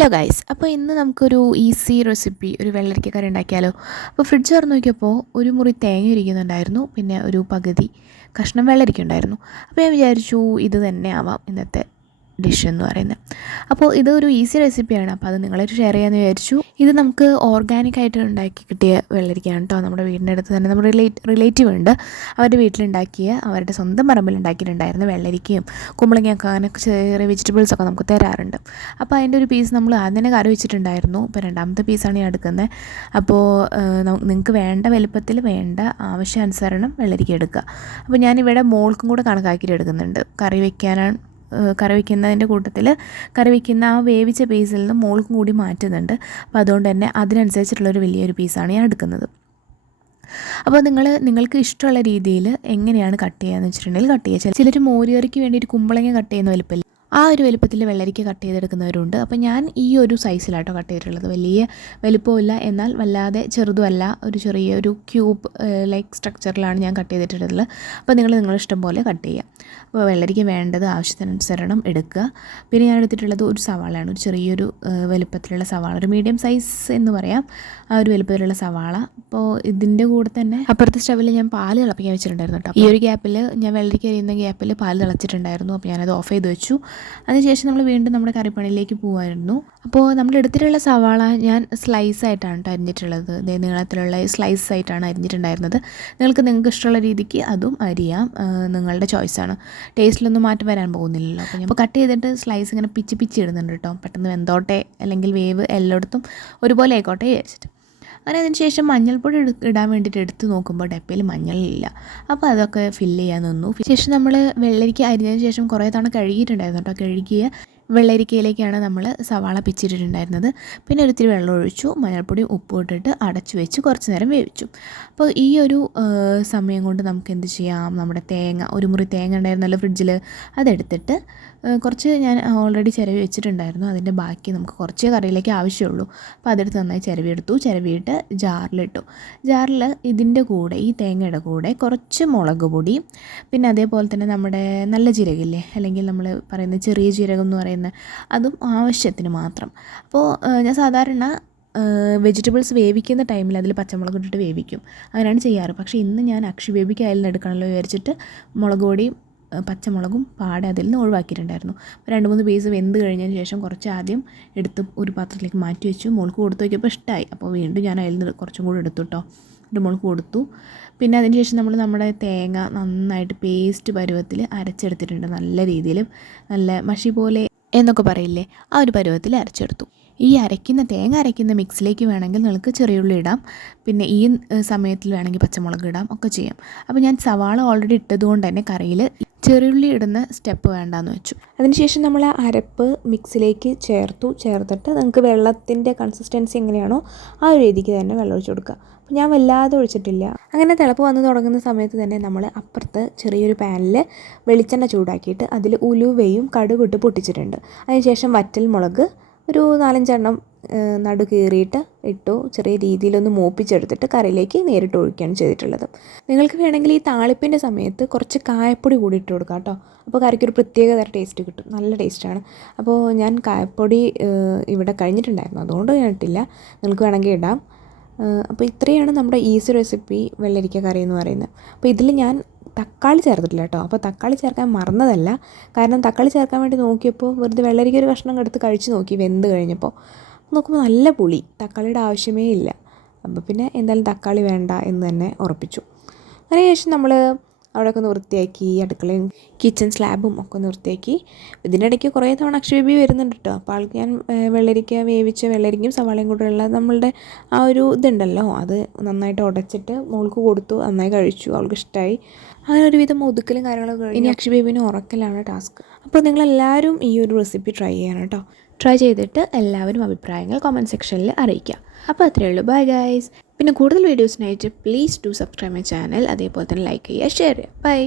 Hello guys, അപ്പോൾ ഇന്ന് നമുക്കൊരു ഈസി റെസിപ്പി ഒരു വെള്ളരിക്ക കറി ഉണ്ടാക്കിയാലോ. അപ്പോൾ ഫ്രിഡ്ജ് തുറന്ന് നോക്കിയപ്പോൾ ഒരു മുറി തേങ്ങ ഇരിക്കുന്നുണ്ടായിരുന്നു, പിന്നെ ഒരു പകുതി കഷ്ണം വെള്ളരിക്ക ഉണ്ടായിരുന്നു. അപ്പോൾ ഞാൻ വിചാരിച്ചു ഇത് തന്നെ ആവാം ഇന്നത്തെ ഡിഷ് എന്ന് പറയുന്നത്. അപ്പോൾ ഇതൊരു ഈസി റെസിപ്പിയാണ്, അപ്പോൾ അത് നിങ്ങളായിട്ട് ഷെയർ ചെയ്യാമെന്ന് വിചാരിച്ചു. ഇത് നമുക്ക് ഓർഗാനിക്കായിട്ട് ഉണ്ടാക്കി കിട്ടിയ വെള്ളരിക്കയാണ് കേട്ടോ. നമ്മുടെ വീടിൻ്റെ അടുത്ത് തന്നെ നമ്മുടെ റിലേറ്റീവ് ഉണ്ട്, അവരുടെ വീട്ടിലുണ്ടാക്കിയ അവരുടെ സ്വന്തം പറമ്പിൽ ഉണ്ടാക്കിയിട്ടുണ്ടായിരുന്ന വെള്ളരിക്കയും കുമ്പളങ്ങയൊക്കെ അങ്ങനെ ചെറിയ വെജിറ്റബിൾസൊക്കെ നമുക്ക് തരാറുണ്ട്. അപ്പോൾ അതിൻ്റെ ഒരു പീസ് നമ്മൾ ആദ്യം തന്നെ കറി വെച്ചിട്ടുണ്ടായിരുന്നു. ഇപ്പോൾ രണ്ടാമത്തെ പീസാണ് ഞാൻ എടുക്കുന്നത്. അപ്പോൾ നിങ്ങൾക്ക് വേണ്ട വലുപ്പത്തിൽ വേണ്ട ആവശ്യാനുസരണം വെള്ളരിക്ക എടുക്കുക. അപ്പോൾ ഞാനിവിടെ മോൾക്കും കൂടെ കണക്കാക്കിയിട്ട് എടുക്കുന്നുണ്ട്. കറി വയ്ക്കുന്നതിൻ്റെ കൂട്ടത്തിൽ കറി വയ്ക്കുന്ന ആ വേവിച്ച പീസിൽ നിന്ന് മോൾക്കും കൂടി മാറ്റുന്നുണ്ട്. അപ്പോൾ അതുകൊണ്ട് തന്നെ അതിനനുസരിച്ചിട്ടുള്ളൊരു വലിയൊരു പീസാണ് ഞാൻ എടുക്കുന്നത്. അപ്പോൾ നിങ്ങൾക്ക് ഇഷ്ടമുള്ള രീതിയിൽ എങ്ങനെയാണ് കട്ട് ചെയ്യുകയെന്ന് വെച്ചിട്ടുണ്ടെങ്കിൽ കട്ട് ചെയ്യുക. ചിലർ മോരുകറിക്ക് വേണ്ടി ഒരു കുമ്പളങ്ങ കട്ട് ചെയ്യുന്ന വലിപ്പമില്ല, ആ ഒരു വലുപ്പത്തിൽ വെള്ളരിക്ക കട്ട് ചെയ്തെടുക്കുന്നവരുണ്ട്. അപ്പോൾ ഞാൻ ഈ ഒരു സൈസിലാട്ടോ കട്ട് ചെയ്തിട്ടുള്ളത്. വലിയ വലുപ്പമില്ല, എന്നാൽ വല്ലാതെ ചെറുതുമല്ല, ഒരു ചെറിയൊരു ക്യൂബ് ലൈക്ക് സ്ട്രക്ചറിലാണ് ഞാൻ കട്ട് ചെയ്തിട്ടുള്ളത്. അപ്പോൾ നിങ്ങളുടെ ഇഷ്ടം പോലെ കട്ട് ചെയ്യുക. അപ്പോൾ വെള്ളരിക്ക വേണ്ടത് ആവശ്യത്തിനനുസരണം എടുക്കുക. പിന്നെ ഞാൻ എടുത്തിട്ടുള്ളത് ഒരു സവാളയാണ്, ഒരു ചെറിയൊരു വലുപ്പത്തിലുള്ള സവാള, ഒരു മീഡിയം സൈസ് എന്ന് പറയാം, ആ ഒരു വലുപ്പത്തിലുള്ള സവാള. അപ്പോൾ ഇതിൻ്റെ കൂടെ തന്നെ അപ്പുറത്തെ സ്റ്റവിൽ ഞാൻ പാല് തിളപ്പിക്കാൻ വെച്ചിട്ടുണ്ടായിരുന്നു കേട്ടോ. ഈ ഒരു ഗ്യാപ്പിൽ ഞാൻ വെള്ളരിക്ക അരിയുന്ന ഗ്യാപ്പിൽ പാല് തിളച്ചിട്ടുണ്ടായിരുന്നു. അപ്പോൾ ഞാനത് ഓഫ് ചെയ്ത് വെച്ചു. അതിനുശേഷം നമ്മൾ വീണ്ടും നമ്മുടെ കറിപ്പണിയിലേക്ക് പോകുമായിരുന്നു. അപ്പോൾ നമ്മൾ എടുത്തിട്ടുള്ള സവാള ഞാൻ സ്ലൈസ് ആയിട്ടാണ് കേട്ടോ അരിഞ്ഞിട്ടുള്ളത്. നീളത്തിലുള്ള സ്ലൈസ് ആയിട്ടാണ് അരിഞ്ഞിട്ടുണ്ടായിരുന്നത്. നിങ്ങൾക്ക് ഇഷ്ടമുള്ള രീതിക്ക് അതും അരിയാം, നിങ്ങളുടെ ചോയ്സാണ്. ടേസ്റ്റിലൊന്നും മാറ്റം വരാൻ പോകുന്നില്ലല്ലോ. അപ്പോൾ കട്ട് ചെയ്തിട്ട് സ്ലൈസ് ഇങ്ങനെ പിച്ചി ഇടുന്നുണ്ട് കേട്ടോ, പെട്ടെന്ന് വെന്തോട്ടെ, അല്ലെങ്കിൽ വേവ് എല്ലായിടത്തും ഒരുപോലെ ആയിക്കോട്ടെ വിചാരിച്ചിട്ട്. അങ്ങനെ അതിന് ശേഷം മഞ്ഞൾപ്പൊടി ഇടാൻ വേണ്ടിയിട്ട് എടുത്ത് നോക്കുമ്പോൾ ഡപ്പയിൽ മഞ്ഞളില്ല. അപ്പോൾ അതൊക്കെ ഫില്ല് ചെയ്യാൻ നിന്നു. ശേഷം നമ്മൾ വെള്ളരിക്ക അരിഞ്ഞതിന് ശേഷം കുറേ തവണ കഴുകിയിട്ടുണ്ടായിരുന്നു കേട്ടോ. കഴുകിയ വെള്ളരിക്കയിലേക്കാണ് നമ്മൾ സവാള പിച്ചിട്ടിട്ടുണ്ടായിരുന്നത്. പിന്നെ ഒരിത്തിരി വെള്ളം ഒഴിച്ചു, മഞ്ഞൾപ്പൊടിയും ഉപ്പും ഇട്ടിട്ട് അടച്ചു വെച്ച് കുറച്ച് നേരം വേവിച്ചു. അപ്പോൾ ഈ ഒരു സമയം കൊണ്ട് നമുക്ക് എന്ത് ചെയ്യാം, നമ്മുടെ ഒരു മുറി തേങ്ങ ഉണ്ടായിരുന്നല്ലോ ഫ്രിഡ്ജിൽ, അതെടുത്തിട്ട് കുറച്ച് ഞാൻ ഓൾറെഡി ചിരവി വെച്ചിട്ടുണ്ടായിരുന്നു, അതിൻ്റെ ബാക്കി നമുക്ക് കുറച്ച് കറിയിലേക്ക് ആവശ്യമുള്ളൂ. അപ്പോൾ അതെടുത്ത് നന്നായി ചിരവിയിട്ട് ജാറിലിട്ടു. ജാറിൽ ഇതിൻ്റെ കൂടെ, ഈ തേങ്ങയുടെ കൂടെ കുറച്ച് മുളക് പൊടി, പിന്നെ അതേപോലെ തന്നെ നമ്മുടെ നല്ല ജീരകമില്ലേ, അല്ലെങ്കിൽ നമ്മൾ പറയുന്ന ചെറിയ ജീരകം എന്ന് പറയുന്ന അതും ആവശ്യത്തിന് മാത്രം. അപ്പോൾ ഞാൻ സാധാരണ വെജിറ്റബിൾസ് വേവിക്കുന്ന ടൈമിൽ അതിൽ പച്ചമുളക് ഇട്ടിട്ട് വേവിക്കും, അങ്ങനെയാണ് ചെയ്യാറ്. പക്ഷേ ഇന്ന് ഞാൻ അക്ഷി ബേബിക്ക് അതിൽ നിന്ന് എടുക്കണമല്ലോ വിചാരിച്ചിട്ട് മുളക് പൊടിയും പച്ചമുളകും പാടെ അതിൽ നിന്ന് ഒഴിവാക്കിയിട്ടുണ്ടായിരുന്നു. 2-3 പീസ് വെന്ത് കഴിഞ്ഞതിന് ശേഷം കുറച്ച് ആദ്യം എടുത്ത് ഒരു പാത്രത്തിലേക്ക് മാറ്റി വെച്ചു. മോൾക്ക് കൊടുത്തു നോക്കിയപ്പോൾ ഇഷ്ടമായി. അപ്പോൾ വീണ്ടും ഞാൻ അതിൽ നിന്ന് കുറച്ചും കൂടി എടുത്തു കേട്ടോ, എന്നിട്ട് മോൾക്ക് കൊടുത്തു. പിന്നെ അതിന് ശേഷം നമ്മുടെ തേങ്ങ നന്നായിട്ട് പേസ്റ്റ് പരുവത്തിൽ അരച്ചെടുത്തിട്ടുണ്ട്. നല്ല രീതിയിൽ, നല്ല മഷി പോലെ എന്നൊക്കെ പറയില്ലേ, ആ ഒരു പരുവത്തിൽ അരച്ചെടുത്തു. ഈ തേങ്ങ അരയ്ക്കുന്ന മിക്സിലേക്ക് വേണമെങ്കിൽ നിങ്ങൾക്ക് ചെറിയുള്ളി ഇടാം, പിന്നെ ഈ സമയത്തിൽ വേണമെങ്കിൽ പച്ചമുളക് ഇടാം, ഒക്കെ ചെയ്യാം. അപ്പോൾ ഞാൻ സവാള ഓൾറെഡി ഇട്ടതുകൊണ്ട് തന്നെ കറിയിൽ ചെറിയുള്ളി ഇടുന്ന സ്റ്റെപ്പ് വേണ്ടാന്ന് വെച്ചു. അതിനുശേഷം നമ്മൾ ആ അരപ്പ് മിക്സിലേക്ക് ചേർത്തിട്ട് നിങ്ങൾക്ക് വെള്ളത്തിൻ്റെ കൺസിസ്റ്റൻസി എങ്ങനെയാണോ ആ ഒരു രീതിക്ക് തന്നെ വെള്ളം ഒഴിച്ച് കൊടുക്കുക. അപ്പോൾ ഞാൻ വല്ലാതെ ഒഴിച്ചിട്ടില്ല. അങ്ങനെ തിളപ്പ് വന്ന് തുടങ്ങുന്ന സമയത്ത് തന്നെ നമ്മൾ അപ്പുറത്ത് ചെറിയൊരു പാനിൽ വെളിച്ചെണ്ണ ചൂടാക്കിയിട്ട് അതിൽ ഉലുവയും കടുകിട്ട് പൊട്ടിച്ചിട്ടുണ്ട്. അതിനുശേഷം വറ്റൽ മുളക് ഒരു 4-5 എണ്ണം നടു കീറിയിട്ട് ഇട്ടു. ചെറിയ രീതിയിലൊന്ന് മൂപ്പിച്ചെടുത്തിട്ട് കറിയിലേക്ക് നേരിട്ട് ഒഴിക്കുകയാണ് ചെയ്തിട്ടുള്ളത്. നിങ്ങൾക്ക് വേണമെങ്കിൽ ഈ താളിപ്പിൻ്റെ സമയത്ത് കുറച്ച് കായപ്പൊടി കൂടി ഇട്ട് കൊടുക്കാം കേട്ടോ. അപ്പോൾ കറിക്കൊരു പ്രത്യേക തരം ടേസ്റ്റ് കിട്ടും, നല്ല ടേസ്റ്റാണ്. അപ്പോൾ ഞാൻ കായപ്പൊടി ഇവിടെ കഴിഞ്ഞിട്ടുണ്ടായിരുന്നു, അതുകൊണ്ട് ഞാൻ ഇട്ടില്ല, നിങ്ങൾക്ക് വേണമെങ്കിൽ ഇടാം. അപ്പോൾ ഇത്രയാണ് നമ്മുടെ ഈസി റെസിപ്പി വെള്ളരിക്ക കറി എന്ന് പറയുന്നത്. അപ്പോൾ ഇതിൽ ഞാൻ തക്കാളി ചേർത്തിട്ടില്ല കേട്ടോ. അപ്പോൾ തക്കാളി ചേർക്കാൻ മറന്നതല്ല, കാരണം തക്കാളി ചേർക്കാൻ വേണ്ടി നോക്കിയപ്പോൾ വെറുതെ വെള്ളരിക്ക ഒരു കഷ്ണം എടുത്ത് കഴിച്ച് നോക്കി, വെന്ത് കഴിഞ്ഞപ്പോൾ നോക്കുമ്പോൾ നല്ല പുളി, തക്കാളിയുടെ ആവശ്യമേ ഇല്ല. അപ്പോൾ പിന്നെ എന്തായാലും തക്കാളി വേണ്ട എന്ന് തന്നെ ഉറപ്പിച്ചു. അതിനുശേഷം നമ്മൾ അവിടെയൊക്കെ ഒന്ന് വൃത്തിയാക്കി, അടുക്കളയും കിച്ചൺ സ്ലാബും ഒക്കെ ഒന്ന് വൃത്തിയാക്കി. ഇതിൻ്റെ ഇടയ്ക്ക് കുറേ തവണ അക്ഷി ബേബി വരുന്നുണ്ട് കേട്ടോ. അപ്പോൾ ആൾക്ക് ഞാൻ വേവിച്ച വെള്ളരിക്കയും സവാളയും കൂടെയുള്ള നമ്മളുടെ ആ ഒരു ഇതുണ്ടല്ലോ, അത് നന്നായിട്ട് ഉടച്ചിട്ട് മോൾക്ക് കൊടുത്തു. നന്നായി കഴിച്ചു, അവൾക്ക് ഇഷ്ടമായി. അങ്ങനെ ഒരുവിധം ഒതുക്കലും കാര്യങ്ങളൊക്കെ കഴിഞ്ഞു. ഇനി അക്ഷി ബേബിനെ ഉറക്കലാണ് ടാസ്ക്. അപ്പോൾ നിങ്ങളെല്ലാവരും ഈ ഒരു റെസിപ്പി ട്രൈ ചെയ്യണം കേട്ടോ. ട്രൈ ചെയ്തിട്ട് എല്ലാവരും അഭിപ്രായങ്ങൾ കമൻറ്റ് സെക്ഷനിൽ അറിയിക്കുക. അപ്പോൾ അത്രയേ ഉള്ളൂ. Bye guys. പിന്നെ കൂടുതൽ വീഡിയോസിനായിട്ട് please do subscribe my channel. അതേപോലെ തന്നെ ലൈക്ക് ചെയ്യുക, ഷെയർ ചെയ്യുക. ബൈ.